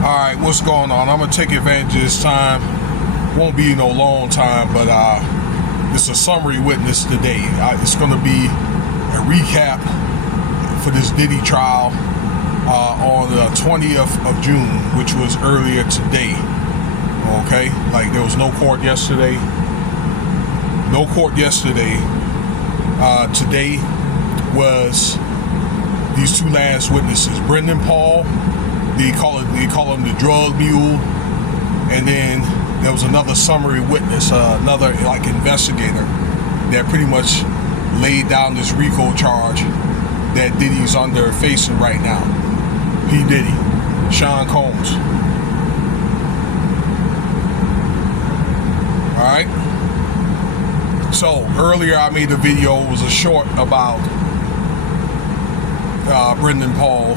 Alright, what's going on? I'm going to take advantage of this time. Won't be no long time, but it's a summary witness today. It's going to be a recap for this Diddy trial on the 20th of June, which was earlier today. Okay? Like, there was no court yesterday. No court yesterday. Today was these two last witnesses. Brendan Paul, they call him the drug mule, and then there was another summary witness, another like investigator that pretty much laid down this RICO charge that Diddy's facing right now. P. Diddy, Sean Combs. All right. So earlier I made a video. It was a short about Brendan Paul.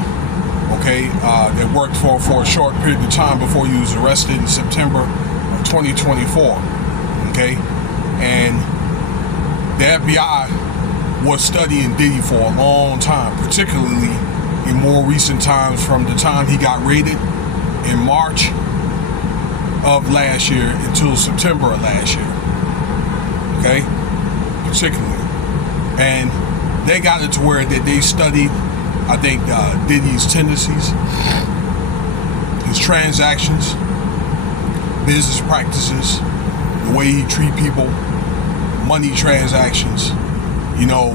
Okay, that worked for a short period of time before he was arrested in September of 2024. Okay, and the FBI was studying Diddy for a long time, particularly in more recent times, from the time he got raided in March of last year until September of last year. Okay, particularly, and they got it to where that they studied, I think, Diddy's tendencies, his transactions, business practices, the way he treat people, money transactions, you know,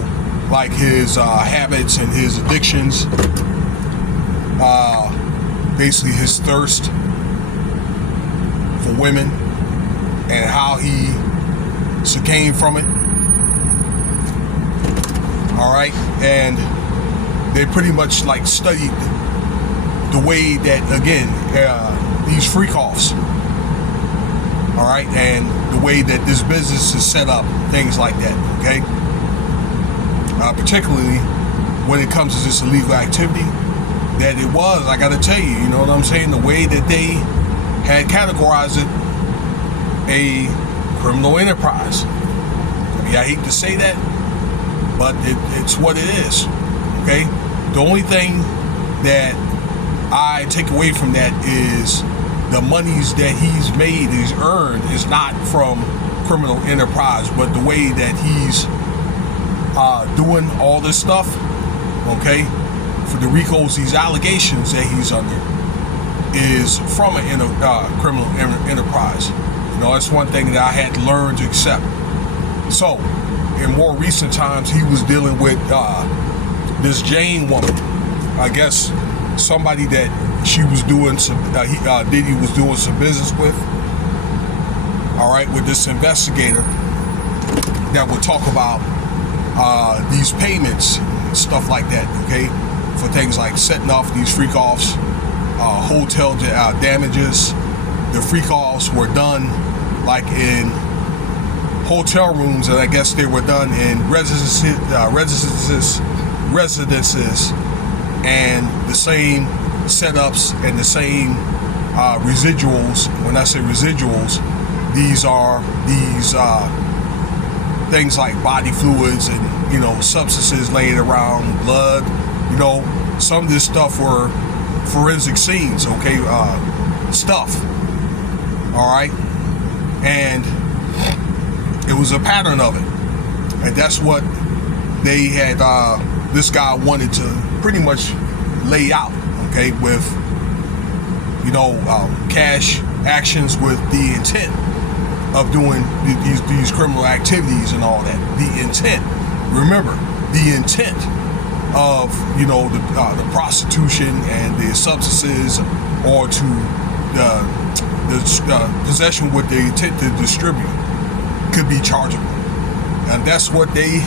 like his habits and his addictions, basically his thirst for women and how he succumbed from it. All right, and they pretty much like studied the way that, again, these freak-offs, all right, and the way that this business is set up, things like that, okay? Particularly when it comes to this illegal activity, that it was, I gotta tell you, you know what I'm saying, the way that they had categorized it, a criminal enterprise. I mean, I hate to say that, but it's what it is. Okay, the only thing that I take away from that is the monies that he's made, he's earned, is not from criminal enterprise, but the way that he's doing all this stuff, okay, for the RICOs, these allegations that he's under, is from a criminal enterprise. You know, that's one thing that I had to learn to accept. So, in more recent times, he was dealing with this Jane woman, I guess somebody that she was doing some, Diddy was doing some business with, all right, with this investigator that would talk about these payments and stuff like that, okay, for things like setting off these freak-offs, hotel damages. The freak-offs were done like in hotel rooms, and I guess they were done in residences, and the same setups and the same residuals. When I say residuals, these are things like body fluids and, you know, substances laying around, blood. You know, some of this stuff were forensic scenes, okay, stuff. All right, and it was a pattern of it, and that's what they had. This guy wanted to pretty much lay out, okay, with, you know, cash actions with the intent of doing these criminal activities and all that. The intent, remember, the intent of, you know, the prostitution and the substances, or to the possession with the intent to distribute, could be chargeable. And that's what they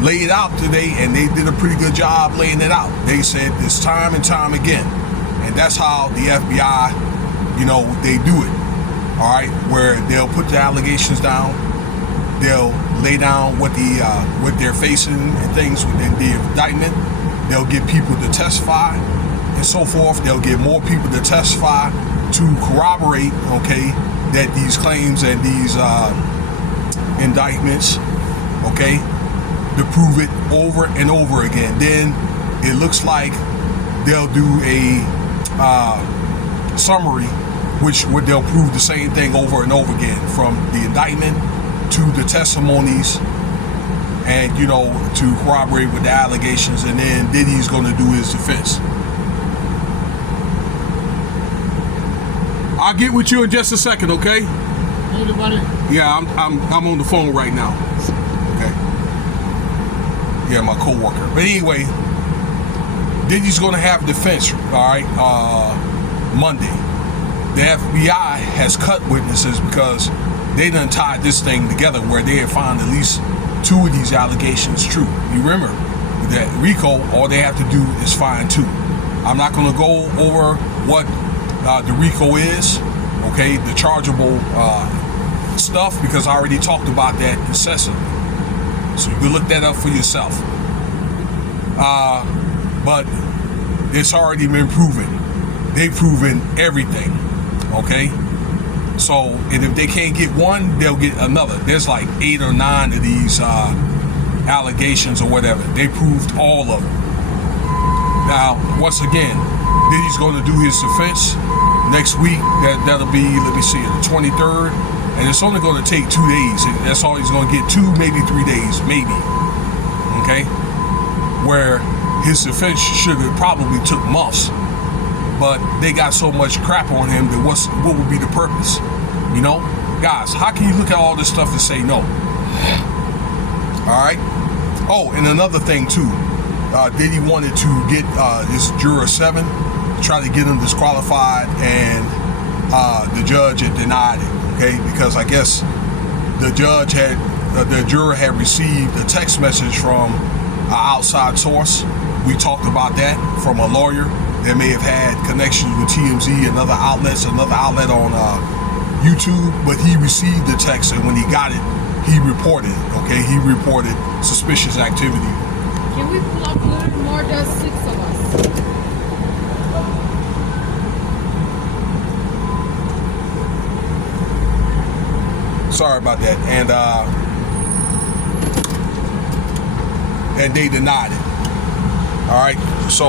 laid out today, and they did a pretty good job laying it out. They said this time and time again, and that's how the FBI, you know, they do it. All right, where they'll put the allegations down, they'll lay down what they're facing and things within the indictment. They'll get people to testify and so forth. They'll get more people to testify to corroborate, okay, that these claims and these indictments, okay, to prove it over and over again. Then it looks like they'll do a summary, which would they'll prove the same thing over and over again, from the indictment to the testimonies, and to corroborate with the allegations, and then Diddy's going to do his defense. I'll get with you in just a second, okay? Hey, buddy. Yeah, I'm on the phone right now. Okay. Yeah, my coworker. But anyway, Diddy's going to have defense, all right, Monday. The FBI has cut witnesses because they done tied this thing together where they have found at least 2 of these allegations true. You remember that RICO, all they have to do is find 2. I'm not going to go over what the RICO is, okay, the chargeable stuff, because I already talked about that incessantly. So you can look that up for yourself. But it's already been proven. They've proven everything, okay? So, and if they can't get one, they'll get another. There's like 8 or 9 of these allegations or whatever. They proved all of them. Now, once again, Diddy's going to do his defense next week. That'll be, let me see, the 23rd. And it's only going to take 2 days. That's all he's going to get, 2, maybe 3 days, maybe. Okay? Where his defense should have probably took months. But they got so much crap on him that what would be the purpose? Guys, how can you look at all this stuff and say no? All right. Oh, and another thing too, Diddy wanted to get this juror 7, try to get him disqualified, and the judge had denied it. Okay, because I guess the juror had received a text message from an outside source. We talked about that, from a lawyer that may have had connections with TMZ and other outlets, another outlet on YouTube, but he received the text, and when he got it, he reported it, okay? He reported suspicious activity. Can we pull up a little more? There's 6 of us. Sorry about that. And they denied it. All right, so